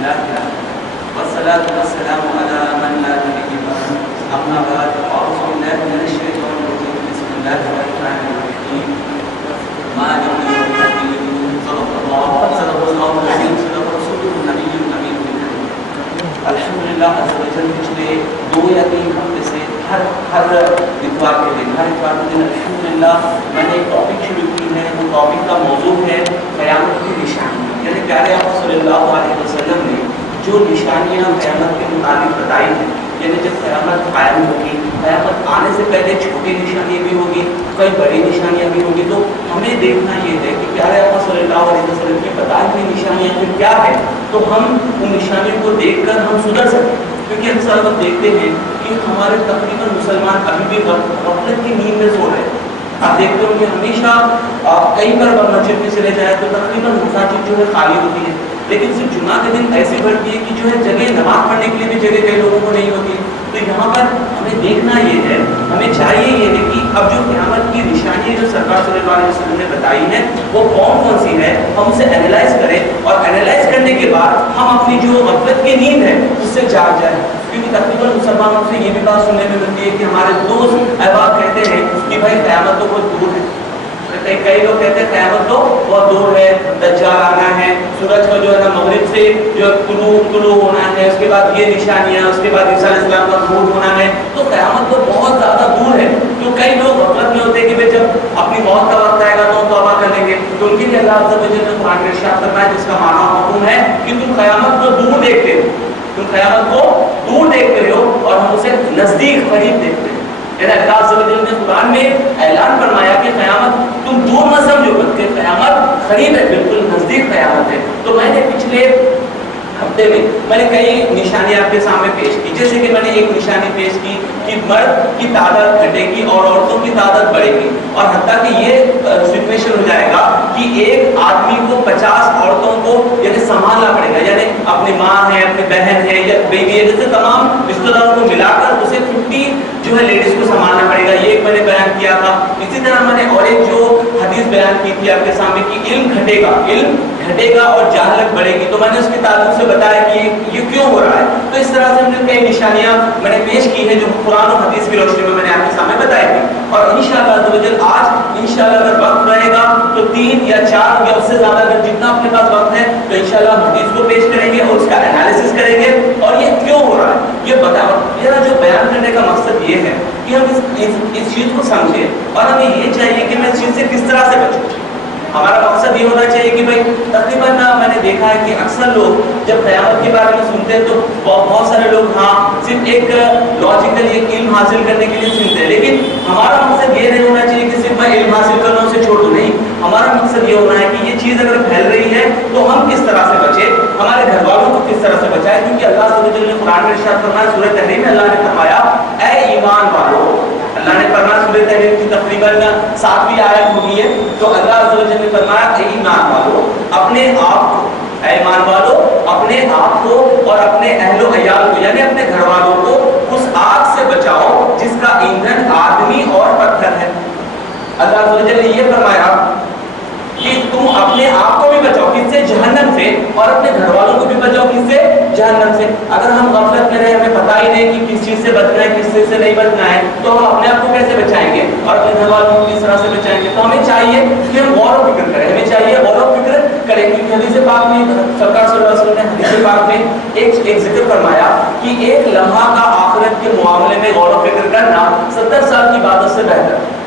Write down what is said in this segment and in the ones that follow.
لله والصلاة والسلام على من لا نبي بعده أما بعد أعوذ بالله من الشيطان الرجيم بسم الله الرحمن الرحيم مالك يوم الدين صدق الله العظيم صدق رسوله النبي الأمين الحمدللہ عز و جل پچھلے 2 یا 3 ہفتے سے ہر اتوار کے دن الحمدللہ میں نے ایک ٹاپک شروع کی ہے. وہ ٹاپک کا موضوع ہے قیامت کی نشانیاں. یعنی پیارے آقا صلی اللہ علیہ وسلم نے جو نشانیاں قیامت کے متعلق بتائی ہیں, یعنی جب قیامت قائم ہوگی, قیامت آنے سے پہلے چھوٹی نشانیاں بھی ہوگی, کئی بڑی نشانیاں بھی ہوگی, تو ہمیں دیکھنا یہ ہے کہ پیارے آقا صلی اللہ علیہ وسلم کی بتائی ہوئی نشانیاں پھر کیا ہے, تو ہم ان نشانیوں کو دیکھ کر ہم سدھر سکیں. کیونکہ اکثر ہم دیکھتے ہیں کہ ہمارے تقریباً مسلمان ابھی بھی غفلت کی نیند میں سو رہے ہیں. آپ دیکھتے ہو کہ ہمیشہ کئی بار مسجد میں چلے جائے تو تقریباً مساجد جو ہے خالی ہوتی ہے, لیکن صرف جمعہ کے دن ایسی بڑھتی ہے کہ جو ہے جگہ نماز پڑھنے کے لیے بھی جگہ کئی لوگوں کو نہیں ہوتی. تو یہاں پر ہمیں دیکھنا یہ ہے, ہمیں چاہیے یہ ہے کہ اب جو قیامت کی نشانی جو سرکار صلی اللہ علیہ وسلم نے بتائی ہے وہ کون کون سی ہے, ہم اسے اینالائز کریں, اور اینالائز کرنے کے بعد ہم اپنی جو غفلت کی نیند ہے اس سے جاگ جائیں. کیونکہ تقریباً مسلمانوں سے یہ بھی بات سننے میں ملتی ہے کہ ہمارے دوست احباب کہتے ہیں کہ بھائی قیامت تو بہت دور ہے. کئی لوگ کہتے ہیں قیامت تو بہت دور ہے, دجال آنا ہے, سورج کا جو ہے نا مغرب سے جو طلوع ہونا ہے, اس کے بعد یہ نشانیاں, اس کے بعد عیسیٰ علیہ السلام کا ظہور ہونا ہے, تو قیامت تو بہت زیادہ دور ہے. تو کئی لوگ غفلت میں ہوتے ہیں کہ جب اپنی موت کا وقت آئے گا تو توبہ کر لیں گے. تو ان کے لیے اللہ عز و جل نے قرآن میں ارشاد فرمایا جس کا معنی حکم ہے کہ تم قیامت کو دور دیکھتے ہو, تم قیامت کو دور دیکھتے ہو اور ہم اسے نزدیک قریب دیکھتے ہیں. یعنی اللہ عز و جل نے قرآن میں اعلان فرمایا کہ قیامت تم دور نہ سمجھو بلکہ قیامت قریب ہے, بالکل نزدیک قیامت ہے. تو میں نے پچھلے ہفتے میں نے کئی نشانیاں آپ کے سامنے پیش کی. جیسے کہ میں نے ایک نشانی پیش کی کہ مرد کی تعداد گھٹے گی اور عورتوں کی تعداد بڑھے گی, اور حتیٰ کہ یہ سچویشن ہو جائے گا کہ ایک آدمی کو 50 عورتوں کو یعنی سنبھالنا پڑے گا. یعنی اپنی ماں ہے, اپنی بہن ہے یا بیوی ہے, جیسے تمام رشتہ داروں کو ملا کر اسے 50 جو ہے لیڈیز کو سنبھالنا پڑے گا. یہ ایک میں نے بیان کیا تھا. اسی طرح میں نے اور ایک جو حدیث بیان کی تھی آپ کے سامنے کہ علم گھٹے گا اور جہالت بڑھے گی. تو میں نے اس کے تعلق سے بتایا کہ یہ کیوں ہو رہا ہے. تو اس طرح سے ہم نے کئی نشانیاں میں نے پیش کی ہیں جو قرآن و حدیث کی روشنی میں نے آپ کے سامنے بتائی تھی. اور انشاءاللہ عز و جل آج انشاءاللہ اگر وقت رہے گا تو 3 یا 4 یا اس سے زیادہ اگر جتنا اپنے پاس وقت ہے تو انشاءاللہ ہم حدیث کو پیش کریں گے اور اس کا انالیسس کریں گے اور یہ کیوں ہو رہا ہے یہ بتاؤ. میرا جو بیان کرنے کا مقصد یہ ہے کہ ہم اس چیز کو سمجھیں اور ہمیں یہ چاہیے کہ میں اس چیز سے کس طرح سے بچوں. ہمارا مقصد یہ ہونا چاہیے کہ بھائی تقریباً میں نے دیکھا ہے کہ اکثر لوگ جب قیامت کے بارے میں سنتے ہیں تو بہت سارے لوگ ہاں صرف ایک لاجیکل ایک علم حاصل کرنے کے لیے سنتے ہیں, لیکن ہمارا مقصد یہ نہیں ہونا چاہیے کہ صرف میں علم حاصل کر رہا ہوں اسے چھوڑ دوں. نہیں, ہمارا مقصد یہ ہونا ہے کہ یہ چیز اگر پھیل رہی ہے تو ہم کس طرح سے بچیں, ہمارے گھر والوں کو کس طرح سے بچائیں. کیونکہ اللہ عز و جل نے قرآن میں ارشاد فرمایا, سورہ تحریم میں اللہ نے فرمایا اے ایمان والو. اللہ نے فرمایا سورہ تحریم کی تقریباً 7ویں آیت ہوئی ہے, تو اللہ عز و جل نے فرمایا اے ایمان والو اپنے آپ کو, اے ایمان والو اپنے آپ کو اور اپنے اہل و عیال کو یعنی اپنے گھر والوں کو اس آگ سے بچاؤ جس کا ایندھن آدمی اور پتھر ہے. اللہ عز و جل نے یہ فرمایا کہ تم اپنے آپ کو بھی بچاؤ کس سے, جہنم سے, اور اپنے گھر والوں کو بھی بچاؤ کس سے, جہنم سے. اگر ہم غفلت میں رہے, ہمیں پتہ ہی نہیں کہ کس چیز سے بچنا ہے کس چیز سے نہیں بچنا ہے, تو ہم اپنے آپ کو کیسے بچائیں گے اور اپنے گھر والوں کو کس طرح سے بچائیں گے. تو ہمیں چاہیے کہ ہم غور و فکر کریں, ہمیں چاہیے غور و فکر کریں. کیونکہ حدیث پاک میں سرکار صلی اللہ علیہ وسلم نے حدیث پاک میں ایک ذکر فرمایا کہ ایک لمحہ کا آخرت کے معاملے میں غور و فکر کرنا 70 سال کی عبادت سے بہتر ہے.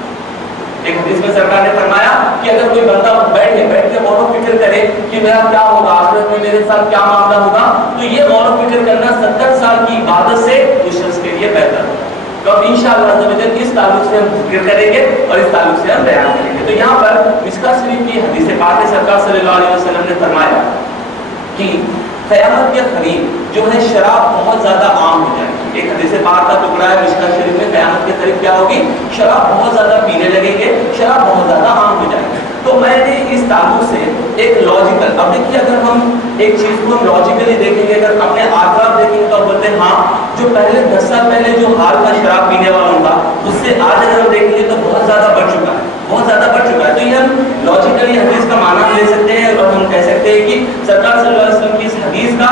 ایک حدیث میں سرکار نے فرمایا کہ اگر کوئی بندہ بیٹھ کے غور و فکر کرے کہ میرا کیا ہوگا آخرت میں, میرے ساتھ کیا معاملہ ہوگا, تو یہ غور و فکر کرنا 70 سال کی عبادت سے اس شخص کے لیے بہتر ہوگا. تو اب انشاءاللہ عز و جل اس تعلق سے ہم ذکر کریں گے اور اس تعلق سے ہم بیان کریں گے. تو یہاں پر مشکاۃ شریف کی حدیث پاک سرکار صلی اللہ علیہ وسلم نے فرمایا کہ قیامت کے قریب جو ہے شراب بہت زیادہ عام ہو جائے گی. ایک حدیث پاک کا ٹکڑا ہے مشکاۃ شریف میں, قیامت کے قریب کیا ہوگی, شراب بہت زیادہ پینے لگیں گے, شراب بہت زیادہ عام ہو جائے گی. تو میں نے اس تعلق سے ایک لاجیکل, اب دیکھیے اگر ہم ایک چیز کو ہم لاجیکلی دیکھیں گے, اگر اپنے آثار دیکھیں گے تو بولتے ہیں ہاں جو پہلے 10 سال پہلے جو حال تھا شراب پینے والوں کا اس سے آج اگر ہم دیکھیں گے تو بہت زیادہ بڑھ چکا ہے, بہت زیادہ بڑھ چکا ہے. تو یہ ہم لاجیکلی حدیث کا معنی لے سکتے ہیں اور ہم کہہ سکتے ہیں کہ سرکار صلی اللہ علیہ وسلم کی اس حدیث کا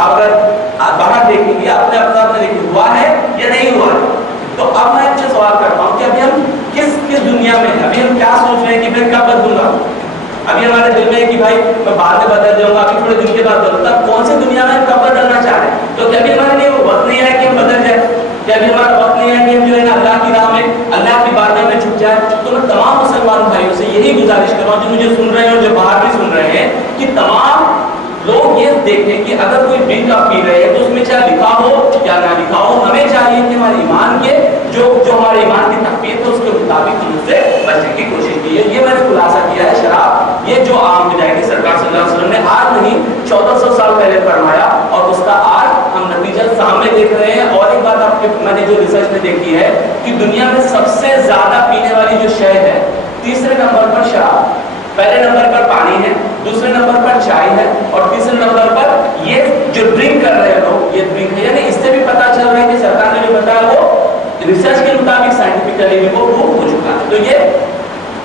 آپ اگر باہر دیکھیں گے اپنے اپنا دیکھیں ہوا ہے یا نہیں ہوا ہے. تو اب میں اچھا سوال کرتا ہوں کہ ابھی ہم کس دنیا میں ہیں, ابھی ہم کیا سوچ رہے ہیں کہ میں کیا بدلوں گا. ابھی ہمارے دل میں ہے کہ بھائی میں بعد میں بدل جاؤں گا, ابھی تھوڑے دن کے بعد بدلتا. کون سی دنیا میں کب بدلنا چاہ رہے ہیں؟ تو کبھی ہمارے لیے وہ وقت نہیں ہے کہ ہم بدل جائیں, کہ ابھی ہمارا وقت نہیں ہے کہ ہم جو ہے نا اللہ کی راہ میں اللہ کی بارگاہ میں جھک جائیں. تو میں تمام مسلمان بھائیوں سے یہی گزارش کر رہا ہوں جو مجھے سن رہے ہیں اور جو باہر بھی سن رہے ہیں, کہ تمام لوگ یہ دیکھیں کہ اگر کوئی ڈرنک آپ پی رہے ہیں تو اس میں چاہے لکھا ہو یا نہ لکھا ہو, ہمیں چاہیے کہ ہمارے ایمان کے جو ہمارے ایمان کی تحقیق ہے اس کے مطابق ہم اس سے بچنے کی کوشش کی ہے. یہ میں نے خلاصہ کیا ہے. شراب یہ جو عام ہو جائے گی, سرکار صلی اللہ علیہ وسلم نے آج نہیں 1400 سال پہلے فرمایا اور اس کا آج ہم نتیجہ سامنے دیکھ رہے ہیں. اور ایک بات آپ کے میں نے جو ریسرچ میں دیکھی ہے کہ دنیا میں سب سے زیادہ پینے والی جو شے ہے, تیسرے نمبر پر شراب, پہلے نمبر پر پانی ہے, دوسرے نمبر پر چائے ہے, اور تیسرے نمبر پر یہ جو ڈرنک کر رہے ہیں لوگ یہ ڈرنک ہے. یعنی اس سے بھی پتا چل رہا ہے کہ سرکار نے جو بتایا وہ ریسرچ کے مطابق سائنٹیفکلی بھی وہ پروف ہو چکا ہے. تو یہ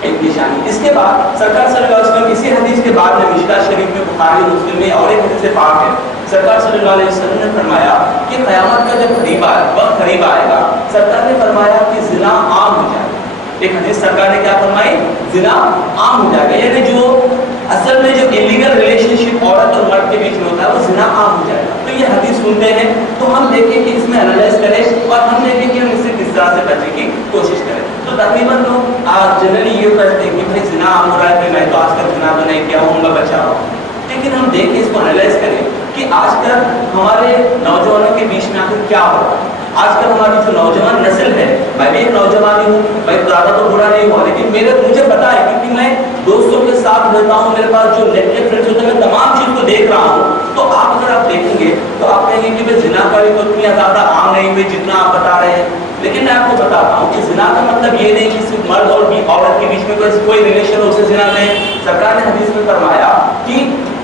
ایک نشانی. اس کے بعد سرکار صلی اللہ علیہ وسلم اسی حدیث کے بعد میں مشکاۃ شریف میں, بخاری مسلم میں اور ایک حدیث پاک ہے, سرکار صلی اللہ علیہ وسلم نے فرمایا کہ قیامت کا جب وقت قریب آئے گا, سرکار نے فرمایا کہ زنا عام ہو جائے گا. ایک حدیث سرکار نے کیا فرمائی, زنا عام ہو جائے گا. یعنی جو اصل میں جو انلیگل ریلیشن شپ عورت اور مرد کے بیچ میں ہوتا ہے وہ زنا عام ہو جائے گا. تو یہ حدیث سنتے ہیں تو ہم دیکھیں کہ اس میں انالائز کریں اور ہم دیکھیں کہ ہم اس سے کس طرح سے بچنے کی کوشش کریں. تو تقریباً لوگ جنرلی یہ کرتے ہیں کہ بھائی زنا عام ہو رہا ہے, میں تو آج تک زنا تو نہیں کیا ہوں, میں بچا ہوں. لیکن ہم دیکھیں اس کو انالائز کریں کہ آج کل ہمارے نوجوانوں کے بیچ میں آخر کیا ہو رہا ہے. آج کل ہماری جو نوجوان نسل ہے, میں بھی ایک نوجوان ہی ہوں, میں زیادہ تو برا نہیں ہوا, لیکن مجھے پتا ہے کیونکہ میں دوستوں کے ساتھ رہتا ہوں, میرے پاس جو نیٹ کے فرینڈس ہوتے ہیں, میں تمام چیز کو دیکھ رہا ہوں. تو آپ اگر آپ دیکھیں گے تو آپ کہیں گے کہ میں زنا کاری کو اتنی زیادہ عام نہیں ہوئی جتنا آپ بتا رہے ہیں. لیکن میں آپ کو بتاتا ہوں کہ زنا کا مطلب یہ نہیں کہ صرف مرد اور عورت کے بیچ میں کوئی ریلیشن ہو, اسے زنا نہیں. سرکار نے حدیث میں فرمایا کہ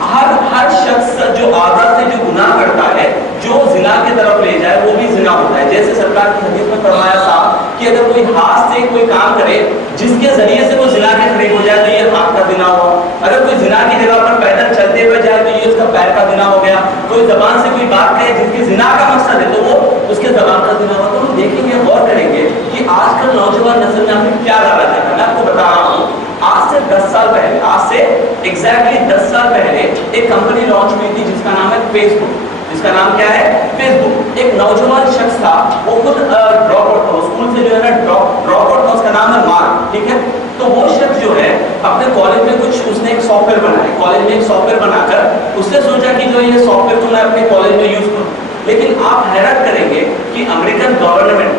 ہر شخص جو عادت سے جو گناہ کرتا ہے, جو زنا کی طرف لے جائے وہ بھی زنا ہوتا ہے. جیسے سرکار کی حدیث میں فرمایا تھا کہ اگر کوئی ہاتھ سے کوئی کام کرے جس کے ذریعے سے وہ زنا کے قریب ہو جائے تو یہ ہاتھ کا زنا ہوا. اگر کوئی زنا کی جگہ پر پیدل چلتے ہوئے جائے تو یہ اس کا پیر کا زنا ہو گیا. کوئی زبان سے کوئی بات کرے جس کی زنا کا مقصد ہے تو وہ اس کے زبان کا زنا ہوا. تو ہم دیکھیں گے, غور کریں گے کہ آج کل نوجوان نسل میں ہمیں کیا ڈالا جاتا ہے. میں آپ کو بتا رہا ہوں, آج سے 10 سال پہلے, آج سے ایگزیکٹلی 10 سال پہلے ایک کمپنی لانچ ہوئی تھی جس کا نام ہے فیس بک. جس کا نام کیا ہے, فیس بک. ایک نوجوان شخص تھا, وہ خود ڈراپ آؤٹ تھا, اسکول سے جو ہے نا ڈراپ آؤٹ تھا, اس کا نام ہے مارک, ٹھیک ہے. تو وہ شخص جو ہے اپنے کالج میں اس نے ایک سافٹ ویئر بنایا, کالج میں ایک سافٹ ویئر بنا کر اس نے سوچا کہ جو یہ سافٹ ویئر کو میں اپنے کالج میں یوز کروں. لیکن آپ حیرت کریں گے کہ امریکن گورنمنٹ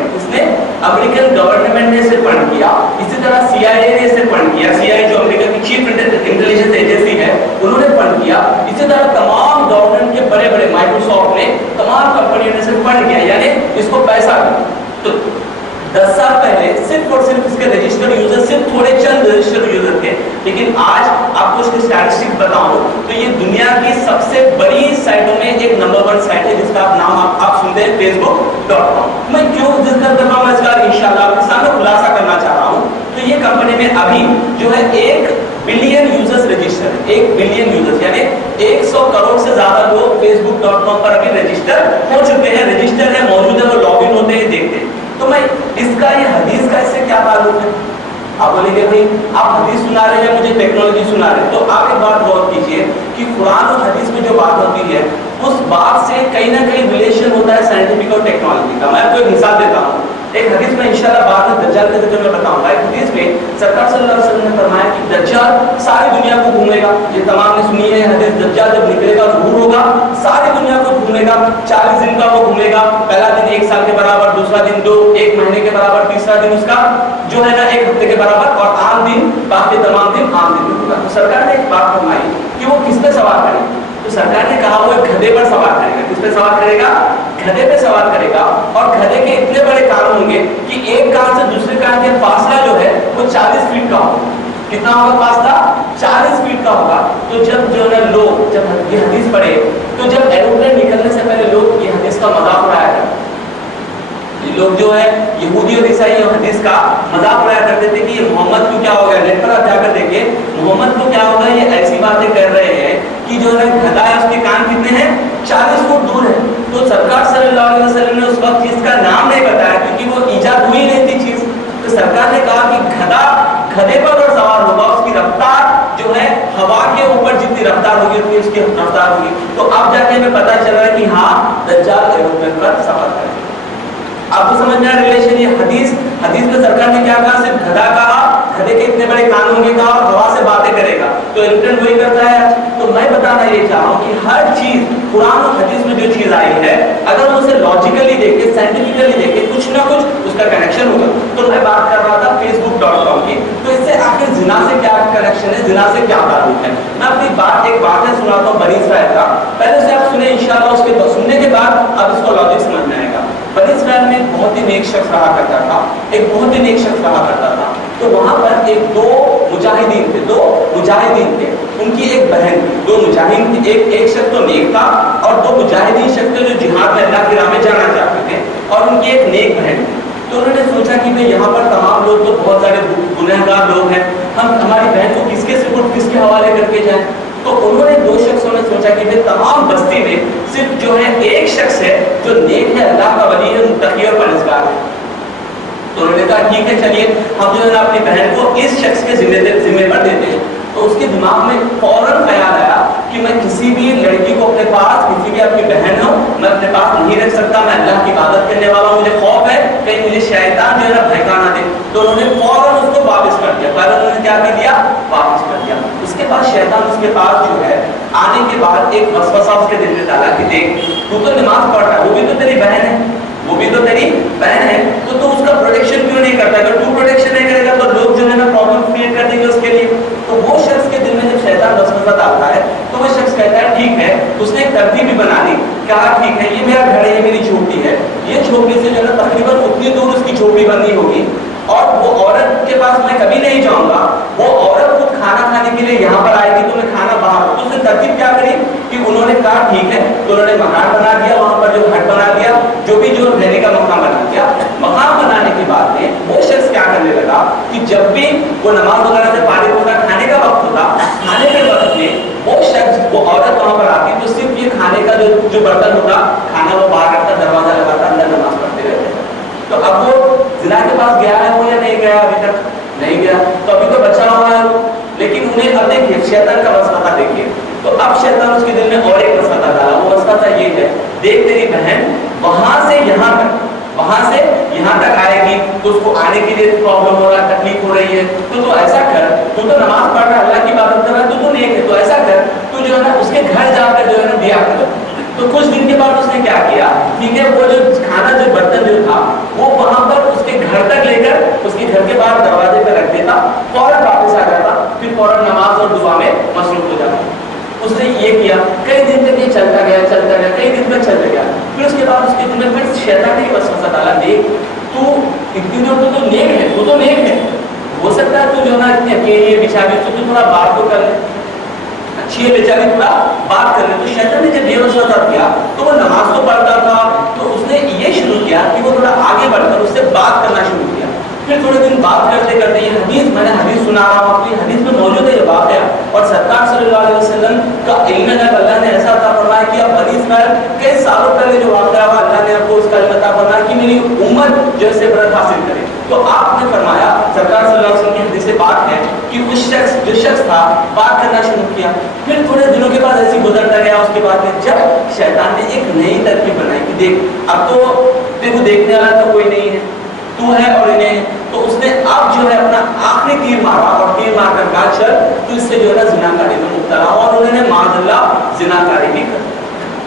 نے اسے فنڈ کیا, اسی طرح CIA نے اسے فنڈ کیا. CIA جو امریکہ کی چیف انٹیلیجنس ایجنسی ہے, انہوں نے فنڈ کیا. اسی طرح تمام گورنمنٹ کے بڑے بڑے, مائکروسافٹ نے, تمام کمپنیوں نے اسے فنڈ کیا, یعنی اس کو پیسہ دیا. تو 10 سال پہلے صرف اور صرف اس کے رجسٹرڈ یوزر صرف تھوڑے چند رجسٹرڈ یوزر تھے. لیکن آج آپ کو اس کی اسٹیٹسٹک بتاؤں تو یہ دنیا کی سب سے بڑی سائٹوں میں ایک نمبر 1 سائٹ ہے جس کا نام آپ سنتے ہیں facebook.com. میں کیوں ذکر کر رہا ہوں, میں اس کا انشاءاللہ آپ کے سامنے خلاصہ کرنا چاہ رہا ہوں. تو یہ کمپنی میں ابھی جو ہے 1 بلین یوزرز رجسٹر ہے, 1 بلین یوزرز, یعنی 100 کروڑ سے زیادہ لوگ facebook.com پر ابھی رجسٹر ہو چکے ہیں. رجسٹر ہے, موجود ہے, وہ لاگ ان ہوتے ہیں, دیکھتے ہیں. تو میں اس کا, یہ حدیث کا اس سے کیا تعلق ہے؟ آپ بولیں گے بھائی آپ حدیث سنا رہے ہیں, مجھے ٹیکنالوجی سنا رہے ہیں. تو آپ ایک بات غور کیجئے کہ قرآن اور حدیث میں جو بات ہوتی ہے اس بات سے کہیں نہ کہیں ریلیشن ہوتا ہے سائنٹیفک اور ٹیکنالوجی کا. میں آپ کو ایک مثال دیتا ہوں. ایک حدیث میں انشاءاللہ بعد میں دجال کے ذکر میں بتاؤں گا. ایک حدیث میں سرکار صلی اللہ علیہ وسلم نے فرمایا کہ دجال ساری دنیا کو گھومے گا. یہ تمام نے سنی ہے حدیث, دجال جب نکلے گا ظہور ہوگا, ساری دنیا کو گھومے گا. 40 دن کا وہ گھومے گا. پہلا دن 1 سال کے برابر, دوسرا دن 1 مہینے کے برابر, تیسرا دن اس کا جو ہے نا 1 ہفتے کے برابر, اور عام دن, باقی تمام دن عام دن ہوگا. تو سرکار نے ایک بات فرمائی کہ وہ کس پہ سوار کرے. تو سرکار نے کہا وہ ایک گدھے پر سوار کرے گا. کس پہ سوار کرے گا؟ گدھے پہ سوار کرے گا. اور گدھے کے اتنے بڑے کان ہوں گے کہ ایک کان سے دوسرے کان کے فاصلہ جو ہے وہ 40 فیٹ کا ہوگا. کتنا ہوگا فاصلہ؟ 40 فیٹ کا ہوگا. تو جب جو ہے لوگ جب یہ حدیث پڑھے تو جب ایروپلین نکلنے سے پہلے لوگ یہ حدیث کا مذاق اڑایا کرتے, لوگ جو ہے یہودی اور عیسائی اور حدیث کا مذاق اڑایا کرتے تھے کہ یہ محمد کو کیا ہو گیا. نیٹ پر آپ جا کر دیکھیں محمد کو کیا ہوگا, یہ ایسی باتیں کر رہے ہیں کہ جو ہے گدھا ہے اس کے کان کتنے ہیں؟ 40 فٹ دور ہے. تو سرکار صلی اللہ علیہ وسلم نے اس وقت چیز کا نام نہیں بتایا کیونکہ وہ ایجاد ہوئی نہیں تھی چیز. تو سرکار نے کہا کہ گدھے پر اور سوار ہوگا, اس کی رفتار جو ہے ہوا کے اوپر جتنی رفتار ہوگی اتنی اس کی رفتار ہوگی. تو اب جا کے ہمیں پتا چل رہا ہے کہ ہاں دجال ایروپلین پر سفر کرے گا. آپ کو سمجھ میں آ ریلیشن؟ یہ حدیث میں سرکار نے کیا کہا؟ صرف گدھا کہا, گدھے کے اتنے بڑے کان ہوں گے کہا, اور ہوا سے باتیں کرے گا. تو ایروپلین وہی کرتا ہے. تو میں بتانا یہ چاہ رہا ہوں کہ ہر چیز قرآن اور حدیث میں جو چیز آئی ہے اگر ہم اسے لاجیکلی دیکھیں, سائنٹیفکلی دیکھیں, کچھ نہ کچھ اس کا کنیکشن ہوگا. تو میں بات کر رہا تھا facebook.com کی, تو اس سے آخر زنا سے کیا کنیکشن ہے, زنا سے کیا تعلق ہے. میں اپنی ایک بات ہے سناتا ہوں بنی اسرائیل کا. پہلے سے آپ سنیں انشاءاللہ, اس کے سننے کے بعد اب اس کو لاجک سمجھ میں آئے گا. بنی اسرائیل میں ایک بہت ہی نیک شخص رہا کرتا تھا, ایک بہت ہی نیک شخص رہا کرتا تھا. تو وہاں پر دو مجاہدین تھے, ان کی ایک بہن تھی. دو مجاہدین, ایک شخص تو نیک تھا اور دو مجاہدین شخص تھے جو جہاد میں اللہ کی راہ میں جانا چاہتے تھے, اور ان کی ایک نیک بہن تھی. تو انہوں نے سوچا کہ بھئی یہاں پر تمام لوگ تو بہت سارے گنہگار لوگ ہیں, ہم ہماری بہن کو کس کے سپرد, کس کے حوالے کر کے جائیں. تو انہوں نے دو شخصوں نے سوچا کہ تمام بستی میں صرف جو ہے ایک شخص ہے جو نیک ہے, اللہ کا ولی ہے, متقی اور پرہیزگار ہے. تو انہوں نے کہا ٹھیک ہے چلیے ہم جو ہے اپنی بہن کو اس شخص کے ذمہ پر دیتے ہیں. تو اس کے دماغ میں فوراً خیال آیا کہ میں کسی بھی لڑکی کو اپنے پاس, کسی بھی اپنی بہن ہو, میں اپنے پاس نہیں رکھ سکتا. میں اللہ کی عبادت کرنے والا ہوں, مجھے خوف ہے کہیں مجھے شیطان جو ہے نا بہکا نہ دے. تو انہوں نے فوراً اس کو واپس کر دیا. پہلے انہوں نے کیا کر دیا؟ واپس کر دیا. اس کے بعد شیطان اس کے پاس جو ہے آنے کے بعد ایک وسوسہ اس کے دل میں ڈالا کہ دیکھ تو نماز پڑھ رہا ہے, وہ بھی تو تیری بہن ہے, وہ بھی تو تیری بہن ہے, تو اس کا پروٹیکشن کیوں نہیں کرتا؟ اگر تو پروٹیکشن نہیں کرے گا تو لوگ جو ہے نا پرابلم کریٹ کر دیں گے اس کے لیے. تو وہ شخص کے دل میں جب شیطان وسوسہ ڈالتا ہے تو وہ شخص کہتا ہے ٹھیک ہے. اس نے ایک ترتیب بھی بنا لی, کہا ٹھیک ہے یہ میرا گھر ہے, یہ میری جھوپڑی ہے, یہ جھوپڑی سے جو ہے نا تقریباً اتنی دور اس کی جھوپڑی بنی ہوگی, اور وہ عورت کے پاس میں کبھی نہیں جاؤں گا. وہ عورت خود کھانا کھانے کے لیے یہاں پر آئے گی تو میں کھانا باہر. تو اس نے ترتیب کیا کری کہ انہوں نے کہا ٹھیک ہے, تو انہوں نے مکان بنا دیا, وہاں پر جو گھر بنا دیا, جو بھی جو رہنے کا مقام بنا دیا. مقام بنانے کے بعد میں وہ شخص کیا کرنے لگا کہ جب بھی وہ نماز وغیرہ سے فارغ ہوتا, کھانے کا وقت ہوتا, کھانے کے وقت میں وہ شخص, وہ عورت وہاں پر آتی تو صرف یہ کھانے کا جو برتن ہوتا, کھانا وہ باہر رکھتا, دروازہ لگاتا, اندر نماز پڑھتے رہتے. تو اب وہ زنا کے پاس گیا ہے وہ یا نہیں گیا؟ ابھی تک نہیں گیا, تو ابھی تو بچا ہوا ہے وہ. لیکن انہیں اب دیکھیے شیطان کا وسوسہ دیکھیے. تو اب شیطان اس کے دل میں اور ایک وسوسہ ڈالا. وہ وسوسہ یہ ہے, دیکھ تیری بہن وہاں سے یہاں تک آئے گی تو اس کو آنے کے لیے پرابلم ہو رہا ہے, تکلیف ہو رہی ہے, تو ایسا کر, تو نماز پڑھ رہا ہے, اللہ کی عبادت کر رہا ہے, تو نیک ہے, تو ایسا کر تو جو ہے نا اس کے گھر جا کر جو ہے نا دیا کر. تو کچھ دن کے بعد اس نے کیا کیا, ٹھیک ہے, وہ جو کھانا جو برتن جو تھا وہ وہاں پر اس کے گھر تک لے کر اس کے گھر کے باہر دروازے پہ رکھ دیتا, فوراً واپس آ جاتا, پھر فوراً نماز اور دعا میں مصروف ہو جاتا. اس نے یہ کیا, کئی دن تک یہ چلتا گیا, کئی دن تک چلتا گیا. پھر اس کے بعد اس کے دل میں پھر شیطان نے وسوسہ ڈالا, دیکھ تو اتنی دور تو نیک ہے, وہ تو نیک ہے, ہو سکتا ہے تو جو نا اتنی اکیلی ہے, بچاری تو تھوڑا بات تو کر لے, اچھی ہے بیچاری, تھوڑا بات کر لے. تو شیطان نے جب یہ وسوسہ کیا تو وہ نماز تو پڑھتا تھا, تو اس نے یہ شروع کیا کہ وہ تھوڑا آگے بڑھ کر اس سے بات کرنا شروع کیا. پھر تھوڑے دن بات کرتے کرتے یہ حدیث, میں نے حدیث سنا رہا ہوں آپ کو, حدیث میں موجود ہے یہ واقعہ, اور سرکار صلی اللہ علیہ وسلم کا علم ہے, اللہ نے ایسا عطا فرمایا کہ اب بنی اسرائیل کئی سالوں پہلے جو واقعہ ہوا, اللہ نے آپ کو اس کا علم عطا فرمایا کہ میری امت جو ہے عبرت حاصل کرے. تو آپ نے فرمایا, سرکار صلی اللہ علیہ وسلم کی حدیث سے بات ہے کہ جو شخص تھا بات کرنا شروع کیا. پھر تھوڑے دنوں کے بعد ایسے گزرتا گیا. اس کے بعد میں جب شیطان نے ایک نئی ترکیب بنائی کہ دیکھ اب تو دیکھو دیکھنے والا تو کوئی نہیں ہے, تو ہے اور انہیں, تو اس نے اب جو ہے اپنا آخری تیر مارا, اور تیر مار کر کہا چل تو اس سے جو ہے نا زناکاری میں مبتلا ہو, اور انہوں نے معاذ اللہ زناکاری بھی کر.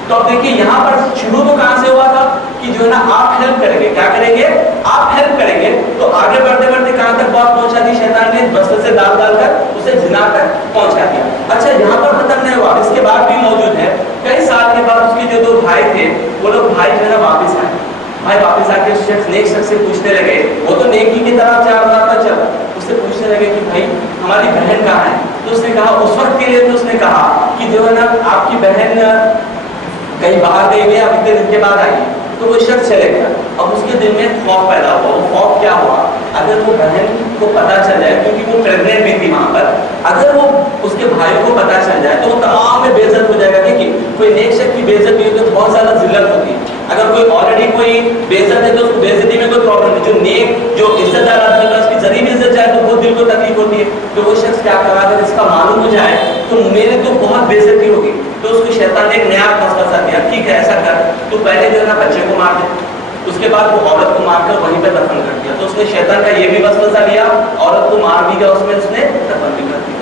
تو اب دیکھیے یہاں پر شروع تو کہاں سے ہوا تھا کہ جو ہے نا آپ ہیلپ کریں گے, کیا کریں گے, آپ ہیلپ کریں گے. تو آگے بڑھتے بڑھتے کہاں تک بات پہنچا دی شیطان نے, بستے سے ڈال کر اسے زنا تک پہنچا دیا. اچھا یہاں پر ختم نہیں ہوا, اس کے بعد بھی موجود ہے. کئی سال کے بعد اس کے جو دو بھائی تھے, وہ لوگ بھائی جو ہے نا واپس آئے. بھائی واپس آ کے نیک شخص سے پوچھنے لگے, وہ تو نیکی کی طرف چل رہا تھا, چل اس سے پوچھنے لگے کہ بھائی ہماری بہن کہاں ہے. تو اس نے کہا اس وقت کے لیے, تو اس نے کہا کہ جو ہے نا آپ کی بہن کہیں باہر گئی ہوئی, اب اتنے دن کے بعد آئی. تو وہ شخص چلے گیا. اب اس کے دل میں خوف پیدا ہوا. وہ خوف کیا ہوا, اگر وہ بہن کو پتا چل جائے, کیونکہ وہ پریگننٹ بھی تھی وہاں پر, اگر وہ اس کے بھائی کو پتا چل جائے تو وہ تمام میں بے عزت ہو بہت زیادہ ذلت ہوتی ہے. اگر کوئی آلریڈی کوئی بے عزت ہے تو اس کو بے عزتی میں کوئی پرابلم نہیں. جو نیک جو عزت دار آدمی ہے اس کی ذریعے عزت جائے تو بہت دل کو تکلیف ہوتی ہے کہ وہ شخص کیا کر رہا ہے. اس کا معلوم ہو جائے تو میرے تو بہت بے عزتی ہوگی. تو اس کو شیطان نے ایک نیا وسوسہ دیا, ٹھیک ہے ایسا کر, تو پہلے جو ہے نا بچے کو مار دے, اس کے بعد وہ عورت کو مار کر وہیں پہ دفن کر دیا. تو اس نے شیطان کا یہ بھی وسوسہ لیا, عورت کو مار بھی گیا, اس میں اس نے دفن بھی کر دیا.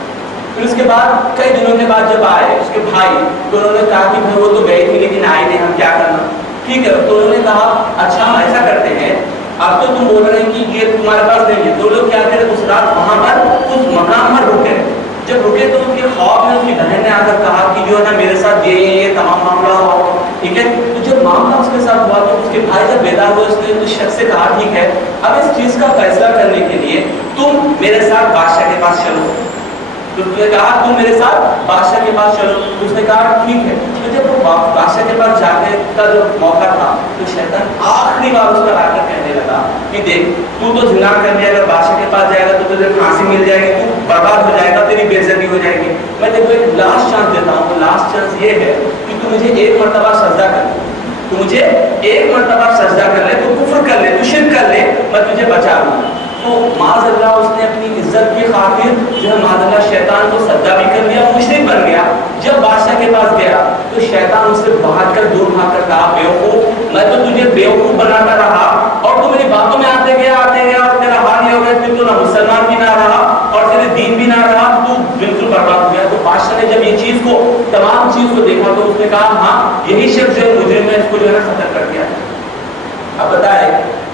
پھر اس کے بعد کئی دنوں کے بعد جب آئے اس کے بھائی تو انہوں نے کہا کہ بھائی وہ تو گئے تھے لیکن آئے نہیں, ہم کیا کرنا. ٹھیک ہے, تو انہوں نے کہا اچھا ہم ایسا کرتے ہیں, اب تو تم بول رہے ہیں کہ یہ تمہارے پاس نہیں ہے. تو لوگ کیا کرے, اس رات وہاں پر اس مقام پر رکے. جب رکے تو ان کے خواب میں اس کی بہن نے آ کر کہا کہ جو ہے نا میرے ساتھ یہ تمام معاملہ ہوا. ٹھیک ہے, تو جب معاملہ اس کے ساتھ ہوا تو اس کے بھائی جب بیدار ہوئے اس نے اس شخص سے کہا ٹھیک ہے اب اس چیز کا فیصلہ کرنے کے لیے تم میرے ساتھ بادشاہ کے پاس چلو. تو اس نے کہا تم میرے ساتھ بادشاہ کے پاس چلو. تو اس نے کہا ٹھیک ہے. تو جب وہ بادشاہ کے پاس جانے کا جو موقع تھا تو شیطان آخری بار اس پر آ کر کہنے لگا کہ دیکھ تو زنا کر لیا, اگر بادشاہ کے پاس جائے گا تو تجھے پھانسی مل جائے گی, تو برباد ہو جائے گا, تیری بے عزتی ہو جائے گی. میں تجھے ایک لاسٹ چانس دیتا ہوں. تو لاسٹ چانس یہ ہے کہ تو مجھے ایک مرتبہ سجدہ کر لے, تو مجھے ایک مرتبہ سجدہ کر لے, تو کفر کر لے, تو شرک کر لے, میں تجھے بچا لوں. تو معاذ اللہ اس نے اپنی عزت کی خاطر جو ہے معاذ اللہ شیطان کو سجدہ بھی کر لیا, مشرک بن گیا. جب بادشاہ کے پاس گیا تو شیطان اس سے بھاگ کر دور بھاگ کر کہا بیوقوف, میں تو تجھے بیوقوف بناتا رہا اور تو میری باتوں میں آتے گیا اور تیرا حال یہ ہو گیا, پھر تو نہ مسلمان بھی نہ رہا اور تیرے دین بھی نہ رہا, تو بالکل برباد ہو گیا. تو بادشاہ نے جب یہ چیز کو تمام چیز کو دیکھا تو اس نے کہا ہاں یہی شخص جو مجرم ہے اس کو جو ہے ختم کر دیا. اب بتائیں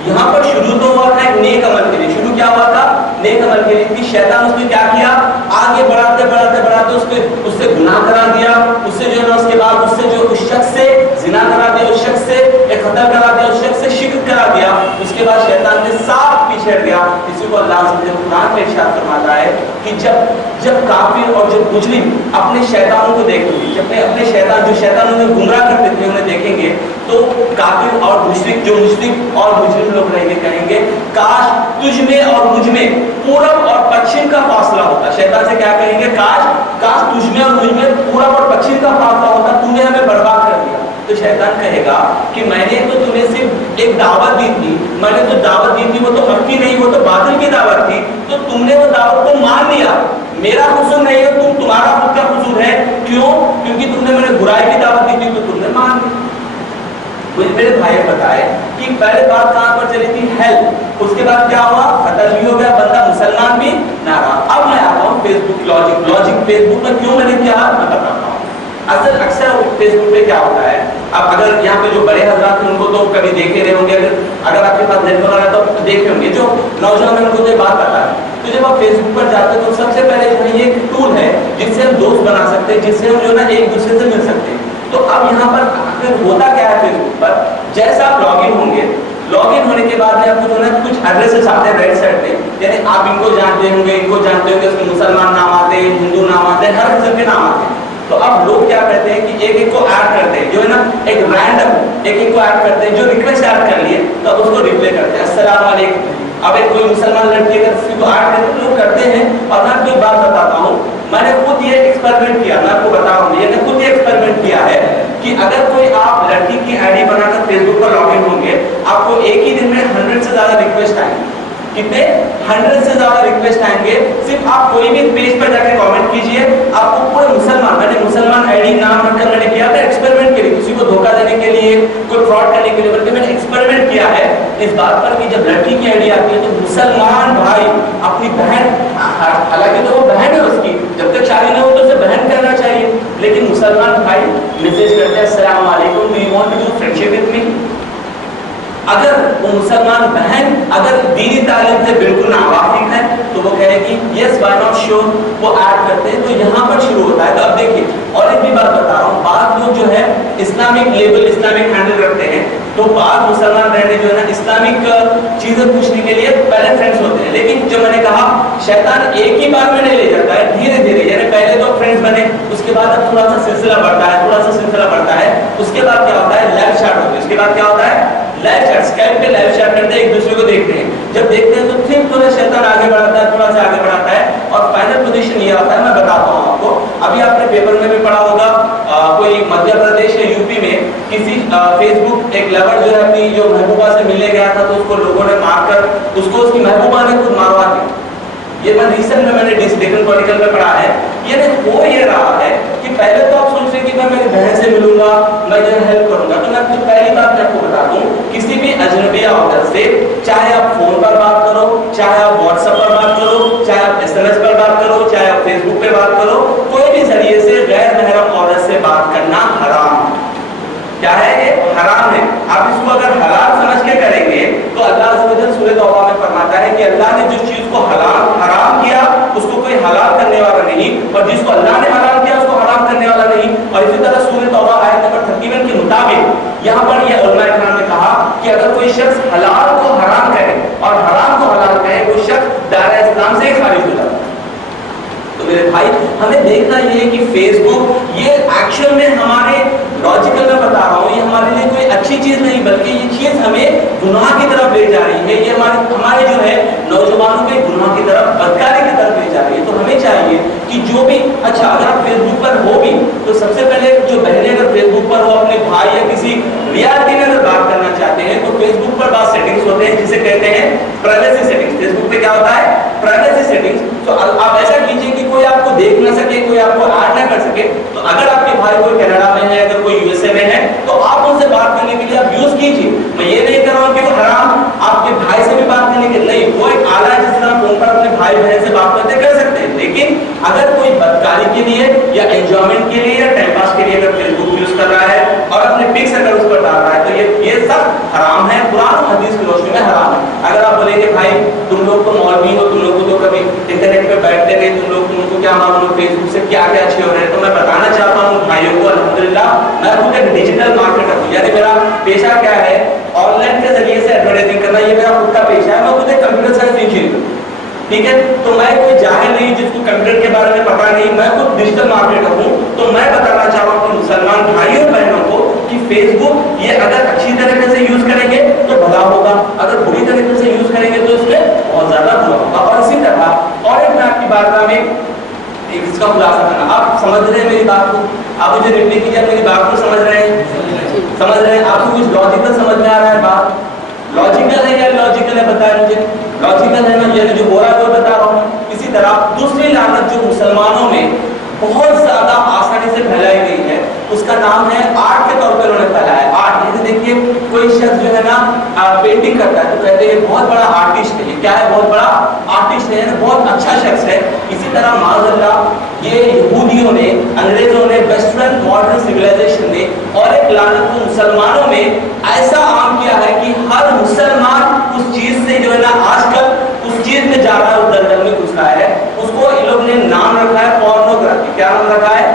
یہاں پر شروع تو ہوا تھا ایک نیک عمل کے لیے. شروع کیا ہوا تھا, نیک عمل کے لیے. کہ شیطان اس نے کیا کیا, آگے بڑھاتے بڑھاتے بڑھاتے اس سے گناہ کرا دیا, اس سے جو ہے اس کے بعد اس سے جو اس شخص سے زنا کرا دیا, اس شخص سے قتل کرا دیا, اس شخص سے شرک کرا دیا. اس کے بعد شیطان نے صاف پیچھے ہٹ گیا. اسی کو اللہ سے قرآن میں ارشاد فرماتا ہے کہ جب کافر اور جب مجرم اپنے شیطانوں کو دیکھیں گے, جب اپنے شیطان جو شیطان انہیں گمراہ کرتے تھے انہیں دیکھیں گے, تو کافر اور مشرک جو مشرک اور مجرم لوگ رہیں گے کہیں گے کاش تجھ میں اور مجھ میں پورب اور پچھم کا فاصلہ ہوتا. شیطان سے کیا کہیں گے, کاش تجھ میں اور مجھ میں پورب اور پچھم کا فاصلہ ہوتا, تو نے ہمیں برباد کر دیا. تو شیطان کہے گا کہ میں نے تو تمہیں صرف ایک دعوت دی تھی, میں نے تو دعوت دی تھی, وہ تو حق کی نہیں, وہ تو باطل کی دعوت تھی, تو تم نے وہ دعوت کو مان لیا. میرا قصور نہیں ہے, تمہارا خود کا قصور ہے. کیوں؟ کیونکہ تم نے میں نے برائی کی دعوت دی تھی تو تم نے مان لی. مجھے میرے بھائی بتائے کہ پہلے بات کہاں پر چلی تھی, ہیلتھ. اس کے بعد کیا ہوا, قتل بھی ہو گیا, بندہ مسلمان بھی نہ رہا. اب میں آتا ہوں فیس بک لاجک فیس بک میں کیوں میں نے کیا میں بتاتا ہوں. اکثر فیس بک پہ کیا ہوتا ہے, اب اگر یہاں پہ جو بڑے حضرات ہیں ان کو تو کبھی دیکھے رہے ہوں گے, اگر آپ کے پاس نیٹ بنا رہا تو دیکھے ہوں گے, جو نوجوان ہیں ان کو تو یہ بات پتا ہے. تو جب آپ فیس بک پر جاتے ہیں تو سب سے پہلے جو ہے یہ ایک ٹول ہے جس سے ہم دوست بنا سکتے ہیں, جس سے ہم جو ہے نا ایک دوسرے سے مل سکتے ہیں. تو اب یہاں پر آخر ہوتا کیا ہے فیس بک پر, جیسا آپ لاگ ان ہوں گے, لاگ ان ہونے کے بعد میں آپ کو جو ہے کچھ ایڈریسز آتے ہیں رائٹ سائڈ پہ, یعنی آپ ان کو جانتے ہوں گے, ان کو جانتے ہوں گے, اس میں مسلمان نام آتے ہیں, ہندو نام آتے ہیں, ہر قسم کے نام آتے ہیں. تو اب لوگ کیا کرتے ہیں کہ ایک ایک کو ایڈ کرتے ہیں, جو ہے نا ایک رینڈم ایک ایک کو ایڈ کرتے ہیں, جو ریکویسٹ ایڈ کر لیے تب اس کو ریپلے کرتے ہیں السلام علیکم. اب ایک کوئی مسلمان لڑکی اگر کسی کو ایڈ کرتے تو لوگ کرتے ہیں. اور میں آپ کو ایک بات بتاتا ہوں, میں نے خود یہ ایکسپیریمنٹ کیا, میں آپ کو بتا رہا ہوں, میں نے خود یہ ایکسپیریمنٹ کیا ہے کہ اگر کوئی آپ لڑکی کی آئی ڈی بنا کر face book per log in ہوں گے, آپ کو ایک ہی دن میں 100 سے زیادہ ریکویسٹ آئیں گے. کتنے 100 سے زیادہ ریکویسٹ آئیں گے. صرف آپ کوئی بھی پیج پر جا کے کامنٹ کیجئے, آپ کو پورے مسلمان, میں نے مسلمان آئی ڈی نام رکھ کر میں نے کیا تھا ایکسپیریمنٹ کے لیے, کسی کو دھوکہ دینے کے لیے, کوئی فراڈ کرنے کے لیے, بلکہ میں نے ایکسپیریمنٹ کیا ہے اس بات پر کہ جب لڑکی کی آئی ڈی آتی ہے تو مسلمان بھائی اپنی بہن, حالانکہ تو وہ بہن ہے اس کی, جب تک شادی نہ ہو تو اسے بہن کہنا چاہیے, لیکن مسلمان بھائی میسج کرتے ہیں السلام علیکم, do you want to do friendship with me. اگر وہ مسلمان بہن اگر دینی تعلیم سے بالکل ناواقف ہے تو وہ کہے گی یس وائی ناٹ شیور, وہ ایڈ کرتے ہیں. تو یہاں پر شروع ہوتا ہے. تو اب دیکھیے اور ایک بھی بات بتا رہا ہوں, بعض لوگ جو ہے اسلامک لیبل, اسلامک ہینڈل رکھتے ہیں, تو بعض مسلمان رہنے جو ہے نا اسلامک چیزیں پوچھنے کے لیے پہلے فرینڈس ہوتے ہیں. لیکن جو میں نے کہا شیطان ایک ہی بار میں نہیں لے جاتا ہے, دھیرے دھیرے, یعنی پہلے تو فرینڈس بنے, اس کے بعد اب تھوڑا سا سلسلہ بڑھتا ہے, تھوڑا سا سلسلہ بڑھتا ہے, اس کے بعد کیا ہوتا ہے لائیو چیٹ ہوتی ہے, اس کے بعد کیا ہوتا ہے لائیو چیٹ, اسکائپ پہ لائیو چیٹ کرتے ہیں, ایک دوسرے کو دیکھتے ہیں. جب دیکھتے ہیں تو پھر تھوڑا شیطان آگے بڑھاتا ہے, تھوڑا سا آگے بڑھاتا ہے, اور فائنل پوزیشن یہ آتا ہے. میں بتاتا ہوں آپ کو, ابھی آپ نے پیپر میں بھی پڑھا ہوگا, کوئی مدھیہ پردیش یا یو پی میں کسی فیس بک ایک لور جو ہے اپنی جو محبوبہ سے ملنے گیا تھا تو اس کو لوگوں نے مار کر اس کو اس کی محبوبہ نے خود ماروا دی. یہ میں ریسنٹ میں نے ڈیکن پولیٹیکل میں پڑھا ہے. یہ ہو یہ رہا ہے کہ پہلے تو آپ سوچ رہے کہ میں میری بہن سے ملوں گا, میں جو ہیلپ کروں گا. تو میں آپ کو پہلی بات میں آپ کو بتا دوں, کسی بھی اجنبی عورت سے چاہے آپ فون پر بات کرو, چاہے آپ واٹس ایپ پر بات کرو, چاہے آپ SMS پر بات کرو, چاہے آپ فیس بک پہ بات کرو, کوئی بھی ذریعے سے غیر محرم عورت سے بات کرنا حرام. کیا ہے یہ؟ حرام ہے. آپ اس کو اگر حلال سمجھ کے کریں گے تو اللہ عز و جل سورہ توبہ میں فرماتا ہے کہ اللہ نے جس چیز کو حرام کیا اس کو کوئی حلال کرنے والا نہیں, اور جس کو اللہ نے حلال کیا اس کو حرام کرنے والا نہیں. اور اسی طرح سورہ توبہ آیت نمبر 31 کے مطابق یہاں پر یہ علماء کرام نے کہا کہ اگر کوئی شخص حلال کو حرام کرے اور حرام کو حلال کرے, وہ شخص دائرہ اسلام سے خارج ہو جاتا ہے. تو میرے بھائی ہمیں دیکھنا یہ ہے کہ فیس بک یہ ایکچوئل میں ہمارے لاجیکل میں بتا رہا ہوں, یہ ہمارے لیے کوئی اچھی چیز نہیں بلکہ یہ چیز ہمیں گناہ کی طرف لے جا رہی ہے. یہ ہمارے جو ہے نوجوانوں کے گناہ کی طرف, بدکاری کی طرف لے جا رہی ہے. تو ہمیں چاہیے کہ جو بھی اچھا اگر آپ فیس بک پر ہو بھی تو سب سے پہلے جو بہنیں اگر فیس بک پر ہو اپنے بھائی یا کسی ریالٹی میں اگر بات کرنا چاہتے ہیں تو فیس بک پر بعض سیٹنگز ہوتے ہیں جسے کہتے ہیں پرائیویسی سیٹنگز. فیس بک پہ کیا ہوتا ہے؟ Privacy settings. تو آپ ایسا کیجئے کہ کوئی آپ کو دیکھ نہ سکے, کوئی آپ کو ایڈ نہ کر سکے. تو اگر آپ کے بھائی کوئی کینیڈا میں ہے, اگر کوئی USA میں ہے, تو آپ ان سے بات کرنے کے لیے آپ یوز کیجیے. میں یہ نہیں کر رہا ہوں کہ وہ حرام آپ کے بھائی سے بھی بات کرنے کے نہیں, وہ ایک آلہ ہے جس طرح فون پر اپنے بھائی بہن سے بات کرتے کر سکتے ہیں. لیکن اگر کوئی بدکاری کے لیے یا انجوائمنٹ کے لیے یا ٹائم پاس کے لیے اگر فیس بک یوز کر رہا ہے اور اپنے پکس اگر اس پر ڈال رہا ہے تو یہ سب حرام ہے, قرآن و حدیث کی روشنی میں حرام ہے. اگر آپ بولیں گے بھائی تم لوگ تو مولوی ہو, تم لوگ تو کبھی انٹرنیٹ پہ بیٹھتے نہیں, تم کو کیا معلوم فیس بک سے کیا کیا اچھے ہو رہے ہیں, تو میں بتانا چاہتا ہوں بھائیوں کو الحمدللہ میں خود ایک ڈیجیٹل مارکیٹر ہوں. یعنی میرا پیشہ کیا ہے؟ آن لائن کے ذریعے سے ایڈورٹائزنگ کرنا, یہ میرا خود کا پیشہ ہے. میں خود ایک کمپیوٹر سائنس انجینئر ہوں, ٹھیک ہے. تو میں کوئی جاہل نہیں جس کو کمپیوٹر کے بارے میں پتا نہیں, میں خود ڈیجیٹل مارکیٹر ہوں. تو میں بتانا چاہ رہا ہوں مسلمان بھائیوں بہنوں کو کہ فیس بک یہ اگر اچھی طریقے سے یوز کریں گے تو بھلا ہوگا, اگر بری طریقے سے یوز کریں گے تو اس میں بہت زیادہ برا ہوگا. اور اسی طرح اور ایک میں آپ کی بارگاہ میں اس کا خلاصہ کرنا, آپ سمجھ رہے ہیں میری بات کو, آپ مجھے ریپلی کیجیے, میری بات کو سمجھ رہے ہیں, سمجھ رہے ہیں, آپ کو کچھ لاجیکل سمجھ میں آ رہا ہے بات؟ لاجیکل ہے یا لاجیکل ہے بتائیں مجھے. لاجیکل ہے نا, یعنی جو ہو رہا ہے وہ بتا رہا ہوں. اسی طرح دوسری لعنت جو مسلمانوں میں بہت زیادہ آسانی سے پھیلائی گئی ہے اس کا نام ہے آرٹ کے طور پر انہوں نے پھیلایا ہے. آرٹ جیسے دیکھیے کوئی شخص جو ہے نا پینٹنگ کرتا ہے تو کہتے ہیں بہت بڑا آرٹسٹ ہے, یہ کیا ہے؟ بہت بڑا آرٹسٹ ہے, بہت اچھا شخص ہے. اسی طرح معاذ اللہ یہ یہودیوں نے, انگریزوں نے, ویسٹرن ماڈرن سویلائزیشن نے اور ایک لعنت کو مسلمانوں میں ایسا عام کیا ہے کہ ہر مسلمان اس چیز سے جو ہے نا آج کل اس چیز میں جا رہا ہے, اس دلدل میں گھس رہا ہے. اس کو ان لوگ نے نام رکھا ہے پورنوگرافی. کیا نام رکھا ہے؟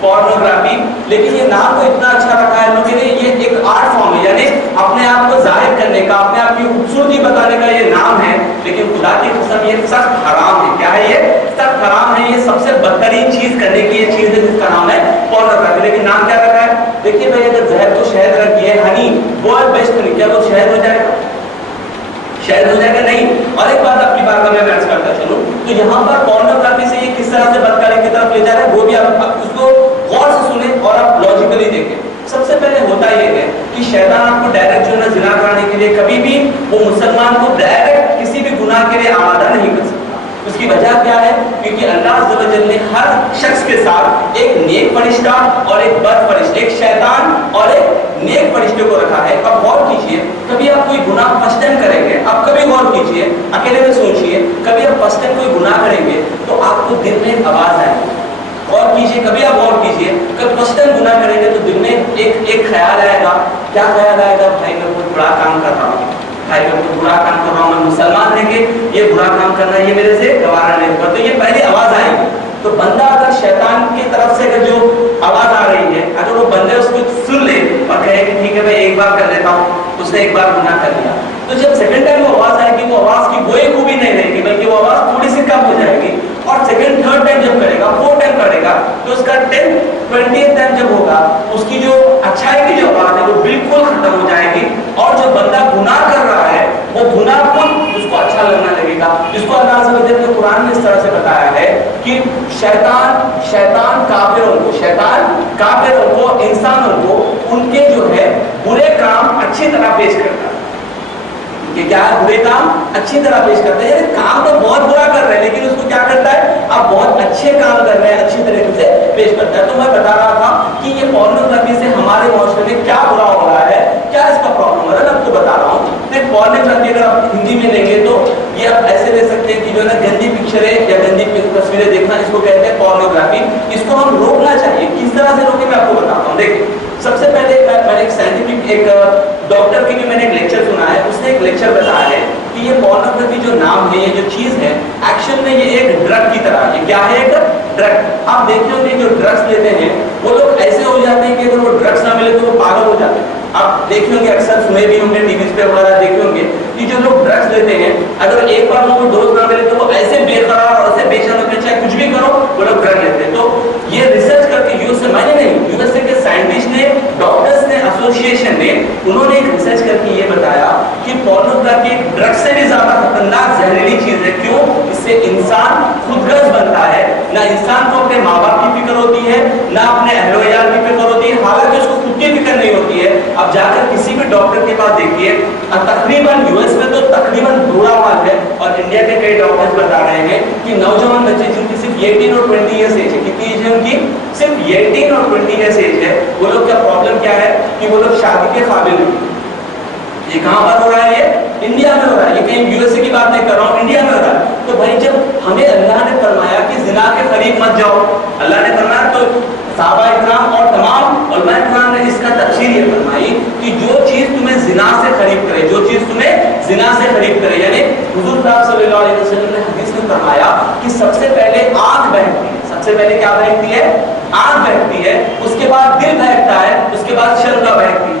پورنوگرافی. لیکن یہ نام کو اتنا اچھا رکھا ہے لوگوں نے, یہ ایک آرٹ فارم ہے, یعنی اپنے آپ کو ظاہر کرنے کا, اپنے آپ کی خوبصورتی بتانے کا یہ نام ہے. لیکن خدا کی قسم یہ سخت حرام ہے. کیا ہے یہ؟ سخت حرام ہے. یہ سب سے بدترین چیز کرنے کی یہ چیز ہے جس کا نام ہے پورنوگرافی. لیکن نام کیا رکھا ہے؟ دیکھیے بھائی اگر زہر کو شہد رکھ دیے ہنی, وہ ہے بیسٹ ہنی, کیا وہ شہد ہو جائے گا؟ شہد ہو جائے گا نہیں. اور ایک بات آپ کی بات میں عرض کرتا چلوں, تو یہاں پر پورنوگرافی سے یہ کس طرح سے بدکاری کی طرف لے جا رہا ہے وہ بھی آپ اس کو غور سے سنیں اور آپ لاجیکلی دیکھیں. سب سے پہلے ہوتا یہ ہے کہ شیطان آپ کو ڈائریکٹ جو ہے نا زنا کرانے کے لیے کبھی بھی وہ مسلمان کو ڈائریکٹ کسی بھی گناہ کے لیے آمادہ نہیں کر سکتا. اس کی وجہ کیا ہے؟ کیونکہ اللہ عز و جل نے ہر شخص کے ساتھ ایک نیک فرشتہ اور ایک بد فرشتہ, ایک شیطان اور ایک نیک فرشتے کو رکھا ہے. اب غور کیجئے, کبھی آپ کوئی گناہ فرسٹ ٹائم کریں گے, آپ کبھی غور کیجئے, اکیلے میں سوچئے, کبھی آپ فرسٹ ٹائم کوئی گناہ کریں گے تو آپ کو دل میں ایک آواز آئے گی. غور کیجئے, کبھی آپ غور کیجئے, کبھی فرسٹ ٹائم گناہ کریں گے تو دل میں ایک خیال آئے گا. کیا خیال آئے گا؟ بھائی میں بہت بڑا کام کر رہا ہوں, بھائی میں بہت برا کام کر رہا ہوں, میں مسلمان رہ کے یہ برا کام کرنا یہ میرے سے گوارا نہیں ہوگا. تو یہ پہلی آواز آئے گی. تو بندہ اگر شیطان کی طرف سے اگر جو آواز آ رہی ہے, اگر وہ بندے اس کو سن لے اور کہے کہ ٹھیک ہے میں ایک بار کر لیتا ہوں, اس نے ایک بار گناہ کر لیا, تو جب سیکنڈ ٹائم وہ آواز آئے گی وہ آواز کی وہی خوبی نہیں رہے گی بلکہ وہ آواز تھوڑی سی کم ہو جائے گی. اور سیکنڈ تھرڈ ٹائم جب کرے گا, فورتھ ٹائم کرے گا, تو اس کا 10-20 ٹائم جب ہوگا اس کی جو اچھائی کی جو آواز ہے وہ بالکل ختم ہو جائے گی. اور جو بندہ گناہ کر رہا ہے وہ گناہ خود اس کو اچھا لگنا لگے گا, جس کو اللہ عز و جل نے قرآن میں اس طرح سے بتایا ہے کہ شیطان کافروں کو انسانوں کو ان کے جو ہے برے کام اچھی طرح پیش کرتا ہے کہ کیا ہے برے کام اچھی طرح پیش کرتے ہیں کام تو بہت برا کر رہے ہیں لیکن اس کو کیا کرتا ہے آپ بہت اچھے کام کر رہے ہیں اچھی طریقے سے پیش کرتا ہے تو میں بتا رہا تھا کہ یہ پورنوگرافی سے ہمارے معاشرے میں کیا برا ہو رہا ہے کیا اس کا پرابلم ہے میں آپ کو بتا رہا ہوں پورنوگرافی اگر آپ ہندی میں لیں گے تو یہ آپ ایسے لے سکتے ہیں کہ جو ہے نا گندی پکچریں یا گندی تصویریں دیکھنا اس کو کہتے ہیں پورنوگرافی اس کو ہم روکنا چاہیے کس طرح سے روکیں میں آپ کو بتاتا ہوں دیکھیں سب سے پہلے میں نے ایک سائنٹیفک ایک ڈاکٹر کے لیے میں نے ایک لیکچر سنا ہے اس نے ایک لیکچر بتایا ہے کہ یہ پورنوگرافی جو نام ہے یہ جو چیز ہے ایکچوئل میں یہ ایک ڈرگ کی طرح ہے کیا ہے ایک ڈرگ آپ دیکھتے ہوں گے جو ڈرگس لیتے ہیں وہ لوگ ایسے ہو جاتے ہیں کہ اگر وہ ڈرگس نہ ملے تو وہ پاگل ہو جاتے ہیں آپ دیکھیں گے اکثر سنے بھی ہوں گے ٹی ویز پہ وغیرہ دیکھے ہوں گے کہ جو لوگ ڈرگس لیتے ہیں اگر ایک بار ان کو ڈوز نہ ملے تو وہ ایسے بے قرار اور ایسے بے چین ہوتے ہیں چاہے کچھ بھی کرو وہ لوگ ڈرگ لیتے ہیں تو یہ ریسرچ کر کے یو ایس اے میں نے نہیں یو ایس اے کے سائنٹسٹ نے ڈاکٹرز نے ایسوسیشن نے انہوں نے ایک ریسرچ کر کے یہ بتایا کہ پورنوگرافی ڈرگ سے بھی زیادہ خطرناک زہریلی چیز ہے کیوں اس سے انسان خودغرض بنتا ہے نہ انسان کو اپنے ماں باپ کی فکر ہوتی ہے نہ اپنے اہل و عیال کی فکر ہوتی ہے حالانکہ اس کو خود کی فکر نہیں ہوتی ہے اب جا کر کسی بھی ڈاکٹر کے پاس دیکھیے تقریباً یو ایس میں تو تقریباً برا حال ہے اور انڈیا کے کئی ڈاکٹرز بتا رہے ہیں کہ نوجوان بچے جن کی صرف 18 اور 20 ایئرس ایج ہے کتنی ایج ہے ان کی صرف 18 اور 20 ایئرس ایج ہے وہ لوگ کا پرابلم کیا ہے کہ وہ لوگ شادی کے قابل نہیں یہ کہاں پر ہو رہا ہے یہ انڈیا میں ہو رہا ہے یہ کہیں یو ایس اے کی بات نہیں کر رہا ہوں انڈیا میں ہو رہا ہے تو بھائی جب ہمیں اللہ نے فرمایا کہ زنا کے قریب مت جاؤ اللہ نے فرمایا تو صحابہ اکرام اور تمام علماء اکرام نے اس کا تفسیر یہ فرمائی کہ جو چیز تمہیں زنا سے قریب کرے جو چیز تمہیں زنا سے قریب کرے یعنی حضور صلی اللہ علیہ وسلم نے حدیث میں فرمایا کہ سب سے پہلے آنکھ بہکتی ہے سب سے پہلے کیا بہکتی ہے آنکھ بہکتی ہے اس کے بعد دل بہکتا ہے اس کے بعد شرمگاہ بہکتی ہے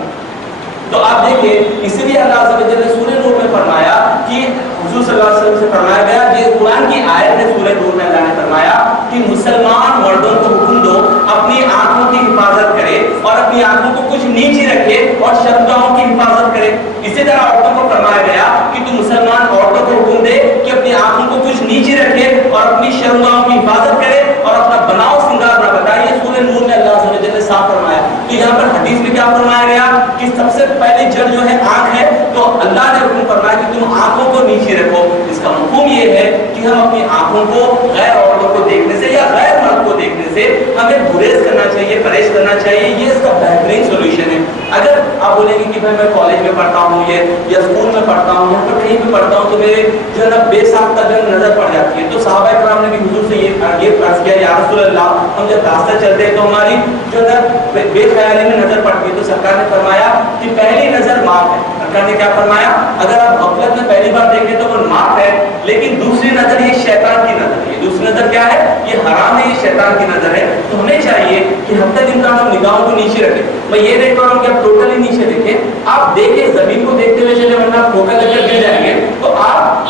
تو آپ دیکھیں اسی لیے اللہ عز و جل نے سورہ نور میں فرمایا کہ حضور صلی اللہ علیہ وسلم سے فرمایا گیا یہ قرآن کی آیت ہے سورہ نور میں اللہ نے فرمایا کہ مسلمان مردوں کو حکم دو اپنی آنکھوں کی حفاظت کرے اور اپنی آنکھوں کو کچھ نیچے رکھے اور شرمگاہوں کی حفاظت کرے اسی طرح عورتوں کو فرمایا گیا کہ تم مسلمان عورتوں کو حکم دے کہ اپنی آنکھوں کو کچھ نیچے رکھے اور اپنی شرمگاہوں کی حفاظت کرے اور اپنا بناؤ سنگار نہ بتائے یہ سورہ نور میں اللہ عز و جل نے صاف فرمایا تو یہاں پر حدیث میں کیا فرمایا گیا کہ سب سے پہلی جڑ جو ہے آنکھ ہے تو اللہ نے حکم فرمایا کہ تم آنکھوں کو نیچے رکھو اس کا مفہوم یہ ہے کہ ہم اپنی آنکھوں کو غیر عورتوں کو دیکھنے سے یا غیر مرد کو دیکھنے سے ہمیں گریز کرنا چاہیے پرہیز کرنا چاہیے یہ اس کا بہترین سولوشن ہے اگر آپ بولیں گے کہ بھائی میں کالج میں پڑھتا ہوں یا اسکول میں پڑھتا ہوں یا پھر کہیں بھی پڑھتا ہوں تو میرے جو ہے نا بے ساختہ جو نظر پڑ جاتی ہے تو صحابہ اکرام نے بھی حضور سے یہ عرض کیا یا رسول اللہ ہم جب راستہ چلتے ہیں تو ہماری جو ہے بے خیالی میں نظر پڑتی ہے تو سرکار نے فرمایا کہ پہلی نظر معاف ہے سرکار نے کیا فرمایا اگر آپ غفلت میں پہلی بار دیکھیں تو وہ معاف ہے لیکن دوسری نظر یہ شیطان کی نظر ہے دوسری نظر کیا ہے یہ حرام ہے یہ شیطان کی نظر ہے تو ہمیں چاہیے کہ حد تک امکان ہم نگاہوں کو نیچے رکھیں میں یہ نہیں کہہ رہا ہوں کہ آپ ٹوٹلی نیچے دیکھیں آپ دیکھیں زمین کو دیکھتے ہوئے چلے ورنہ آپ ٹھوکر لگ کر گر جائیں گے تو آپ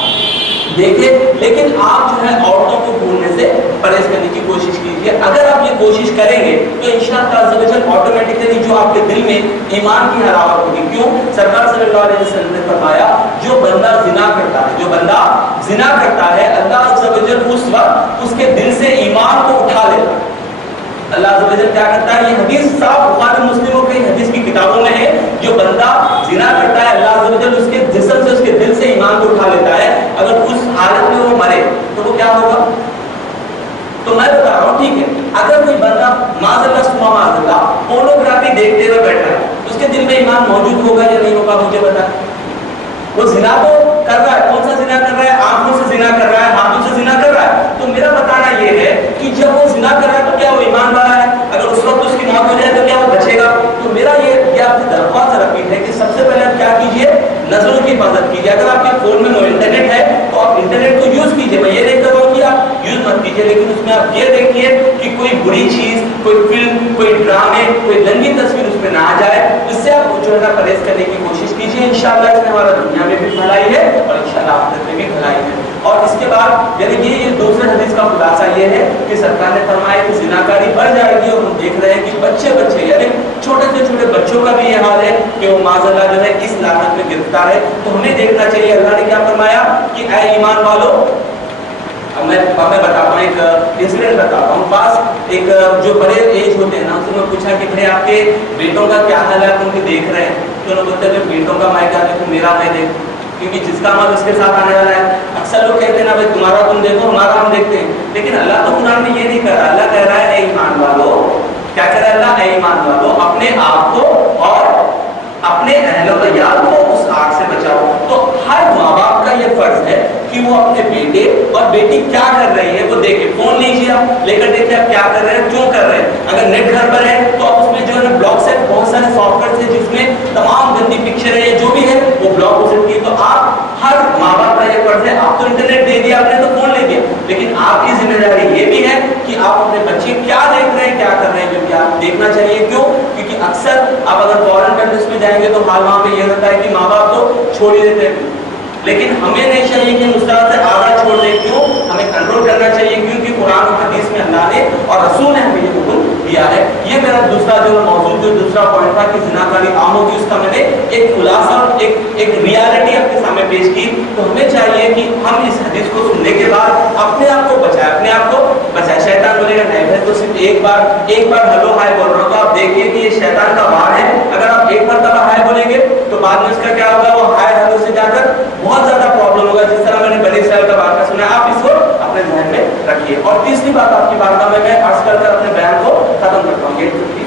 دیکھیں لیکن آپ جو ہے عورتوں کو بھولنے سے پرہیز کرنے کی کوشش کیجیے اگر آپ یہ کوشش کریں گے تو انشاءاللہ آٹومیٹکلی جو آپ کے دل میں ایمان کی حلاوت ہوگی کیوں سرکار صلی اللہ علیہ وسلم نے فرمایا جو بندہ زنا کرتا ہے اللہ عز و جل اس وقت اس کے دل سے ایمان کو اٹھا لیتا ہے اللہ عز و جل کیا کرتا ہے یہ حدیث صاحب بخاری مسلم اور کئی حدیث کی کتابوں میں ہے جو بندہ زنا کرتا ہے اللہ عز و جل اس کے جسم سے اس کے دل سے ایمان کو اٹھا لیتا ہے اگر اس حالت میں وہ مرے تو وہ کیا ہوگا تو میں بتا رہا ہوں ٹھیک ہے اگر کوئی بندہ معاذ اللہ پورنوگرافی دیکھتے ہوئے بیٹھا ہے اس کے دل میں ایمان موجود ہوگا یا نہیں ہوگا مجھے بتا وہ زنا تو کر رہا ہے کون سا زنا کر رہا ہے آنکھوں سے زنا کر رہا ہے ہاتھوں سے زنا کر رہا ہے تو میرا بتانا یہ ہے کہ جب وہ زنا کر رہا ہے تو کیا وہ ایمان والا ہے اگر اس وقت اس کی موت ہو جائے تو کیا وہ بچے گا تو میرا یہ آپ سے درخواست رپیٹ ہے کہ سب سے پہلے آپ کیا کیجیے نظروں کی حفاظت کیجیے اگر آپ کے فون میں انٹرنیٹ ہے تو آپ انٹرنیٹ کو یوز کیجیے میں یہ نہیں کر رہا ہوں کہ آپ یوز مت کیجیے لیکن اس میں آپ یہ دیکھیے کہ کوئی بری چیز کوئی فلم کوئی ڈرامے کوئی ننگی تصویر اس میں نہ آ جائے اس سے آپ جو ہے نا پرہیز کرنے کی کوشش کیجیے انشاءاللہ اس میں ہمارا دنیا میں بھی بھلائی ہے اور انشاءاللہ آخرت میں بھی بھلائی ہے اور اس کے بعد یعنی یہ دوسرے حدیث کا خلاصہ یہ ہے کہ سرکار نے فرمایا کہ زناکاری بڑھ جائے گی اور ہم دیکھ رہے ہیں کہ بچے یعنی چھوٹے سے چھوٹے بچوں کا بھی یہ حال ہے کہ وہ معاذ اللہ جو ہے اس لعنت میں گرفتار ہے تو ہمیں دیکھنا چاہیے اللہ نے کیا فرمایا کہ اے ایمان والو میں بتاتا ہوں ایک انسیڈنٹ بتاتا ہوں. پاس ایک جو بڑے ایج ہوتے ہیں نا ان سے میں پوچھا کہ بھائی آپ کے بیٹوں کا کیا حال ہے, آپ ان کے دیکھ رہے ہیں؟ تو انہوں نے بولتے ہیں بیٹوں کا میں کیا دیکھوں, میرا میں دیکھ, کیونکہ جس کا عمل اس کے ساتھ آنے والا ہے. اکثر لوگ کہتے ہیں نا بھائی تمہارا تم دیکھو ہمارا ہم دیکھتے ہیں, لیکن اللہ تو قرآن میں یہ نہیں کہہ رہا. اللہ کہہ رہا ہے اے ایمان والو, کیا کہہ رہا ہے اللہ؟ اے ایمان والو اپنے آپ کو اور اپنے اہل و عیال کو اس آگ سے بچاؤ. تو ہر ماں باپ کا یہ فرض ہے کہ وہ اپنے بیٹے اور بیٹی کیا کر رہی ہے وہ دیکھے. فون لیجیے آپ, لے کر دیکھیے آپ کیا کر رہے ہیں, کیوں کر رہے ہیں. اگر نیٹ گھر پر ہے تو آپ اس میں جو ہے نا بلاک سے بہت سارے سافٹ ویئر ہیں جس میں تمام گندی پکچر ہے جو بھی ہے وہ بلاک ہو سکتی ہے. تو آپ ہر ماں باپ کا یہ فرض ہے, آپ تو انٹرنیٹ دے دیا, آپ نے تو فون لے دیا, لیکن آپ کی ذمہ داری یہ بھی ہے کہ آپ اپنے بچے کیا دیکھ رہے ہیں, کیا کر رہے ہیں, جو کہ آپ دیکھنا چاہیے. کیوں؟ کیونکہ اکثر آپ اگر فورن کنٹریز میں جائیں گے تو حال وہاں پہ یہ ہوتا ہے کہ ماں باپ تو چھوڑ ہی دیتے ہیں, لیکن ہمیں نہیں چاہیے کہ ہم اس طرح سے آگاہ چھوڑ دیں. کیوں؟ ہمیں کنٹرول کرنا چاہیے, کیونکہ قرآن و حدیث میں اللہ نے اور رسول نے ہمیں یہ حکم دیا ہے. یہ میرا دوسرا جو موضوع جو دوسرا پوائنٹ تھا کہ زناکاری عام ہوگی, اس کا میں نے ایک خلاصہ ایک ریالٹی آپ کے سامنے پیش کی. تو ہمیں چاہیے کہ ہم اس حدیث کو سننے کے بعد اپنے آپ کو بچائیں, اپنے آپ کو بچائیں. شیطان بولے گا نہیں بھائی تو صرف ایک بار ہلو ہائے بول رہا ہوں, تو آپ دیکھیے کہ یہ شیطان کا وار ہے. اگر آپ ایک مرتبہ ہائے بولیں گے تو بعد میں اس کا کیا ہوگا, وہ ہائے ہلو سے جا کر بہت زیادہ پرابلم ہوگا. جس طرح میں نے بنی اسرائیل کا واقعہ سنا, آپ اس کو اپنے ذہن میں رکھیے. اور تیسری بات آپ کی بارگاہ میں عرض کر اپنے بیان کو ختم کرتا ہوں.